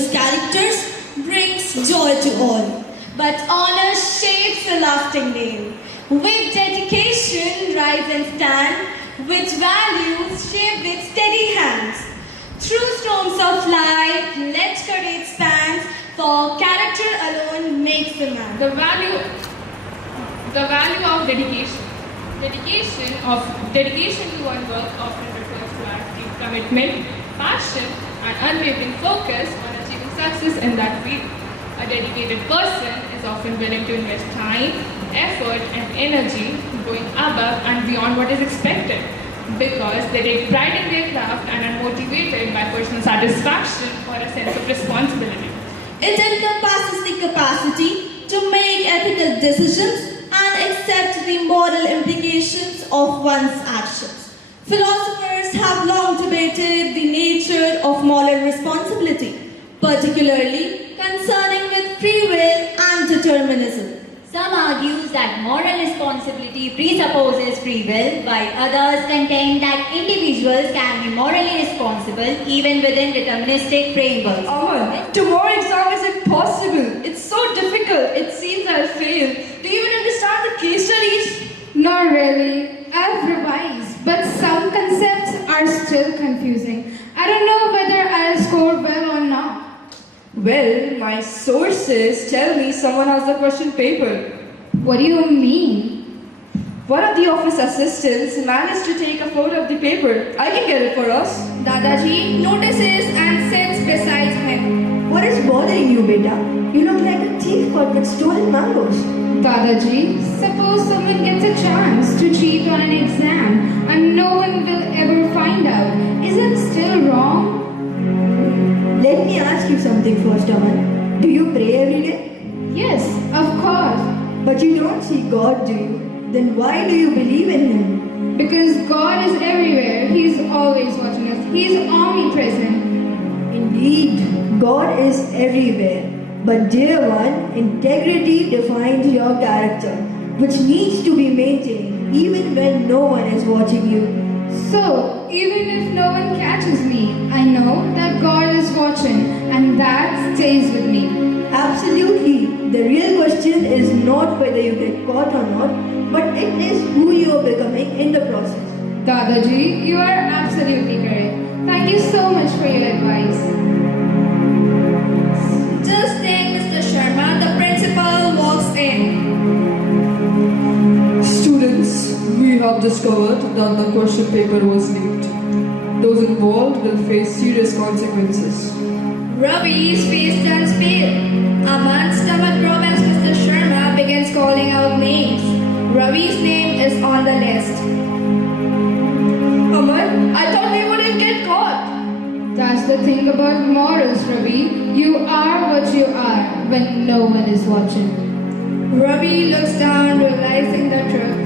ambitious characters brings joy to all. But honor shapes a lasting name. With dedication, rise and stand. With values, shape with steady hands. Through storms of life, let courage stand. For character alone makes a man. The value of dedication. Dedication to one work often refers to active commitment, passion, and unwavering focus on achieving success in that field. A dedicated person is often willing to invest time, effort, and energy going above and beyond what is expected because they take pride in their craft and are motivated by personal satisfaction or a sense of responsibility. It encompasses the capacity to make ethical decisions and accept the moral implications of one's actions. Philosophers have long debated the nature of moral responsibility, particularly concerning with free will and determinism. Some argues that moral responsibility presupposes free will, while others contend that individuals can be morally responsible even within deterministic frameworks. Aman, tomorrow exam is impossible. It's so difficult. It seems I'll fail. Do you even understand the case studies? Not really. I've revised, but some concepts are still confusing. I don't know whether I'll score well or not. Well, my sources tell me someone has the question paper. What do you mean? One of the office assistants managed to take a photo of the paper. I can get it for us. Dadaji notices and sits beside him. What is bothering you, beta? You look like a thief caught with stolen mangoes. Dadaji, suppose someone gets a chance to cheat on an exam and no one will ever find out. Is it still wrong? Let me ask you something first, Aman. Do you pray every day? Yes, of course. But you don't see God, do you? Then why do you believe in Him? Because God is everywhere. He's always watching us. He's omnipresent. Indeed, God is everywhere. But dear one, integrity defines your character, which needs to be maintained even when no one is watching you. So, even if no one catches me, I know that God is watching and that stays with me. Absolutely. The real question is not whether you get caught or not, but it is who you are becoming in the process. Dadaji, you are absolutely correct. Thank you so much for your advice. Just think, Mr. Sharma, the principal walks in. Students, we have discovered that the question paper was leaked. Those involved will face serious consequences. Ravi's face turns pale. Aman's stomach growls as Mr. Sharma begins calling out names. Ravi's name is on the list. Aman, I thought we wouldn't get caught. That's the thing about morals, Ravi. You are what you are when no one is watching. Ravi looks down, realizing the truth.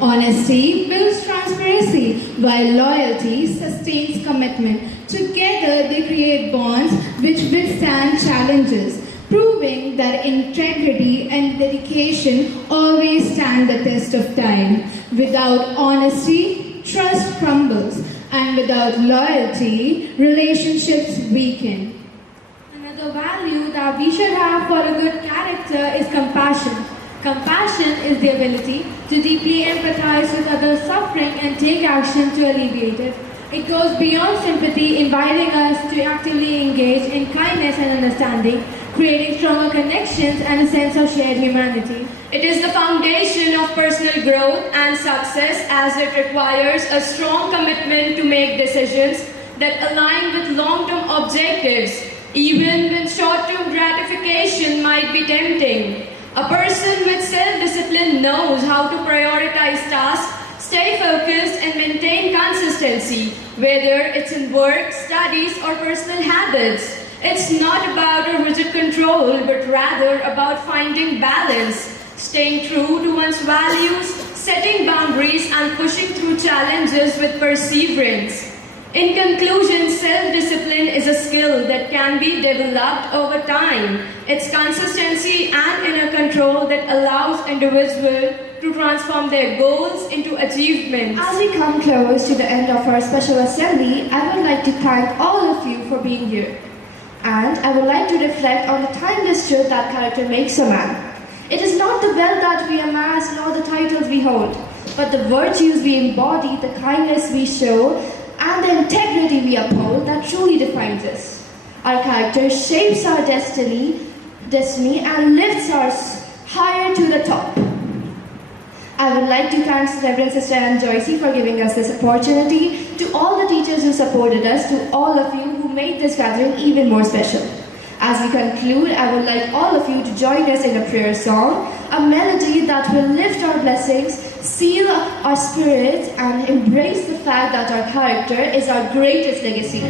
Honesty builds transparency, while loyalty sustains commitment. Together, they create bonds which withstand challenges, proving that integrity and dedication always stand the test of time. Without honesty, trust crumbles, and without loyalty, relationships weaken. Another value that we should have for a good character is compassion. Compassion is the ability to deeply empathize with others' suffering and take action to alleviate it. It goes beyond sympathy, inviting us to actively engage in kindness and understanding, creating stronger connections and a sense of shared humanity. It is the foundation of personal growth and success as it requires a strong commitment to make decisions that align with long-term objectives, even when short-term gratification might be tempting. A person with self-discipline knows how to prioritize tasks, stay focused, and maintain consistency, whether it's in work, studies, or personal habits. It's not about a rigid control, but rather about finding balance, staying true to one's values, setting boundaries, and pushing through challenges with perseverance. In conclusion, self-discipline is a skill that can be developed over time. It's consistency and inner control that allows individuals to transform their goals into achievements. As we come close to the end of our special assembly, I would like to thank all of you for being here. And I would like to reflect on the timeless truth that character makes a man. It is not the wealth that we amass nor the titles we hold, but the virtues we embody, the kindness we show, and the integrity we uphold that truly defines us. Our character shapes our destiny and lifts us higher to the top. I would like to thank Reverend Sister Anne Joycey for giving us this opportunity, to all the teachers who supported us, to all of you who made this gathering even more special. As we conclude, I would like all of you to join us in a prayer song, a melody that will lift our blessings, seal our spirits, and embrace the fact that our character is our greatest legacy.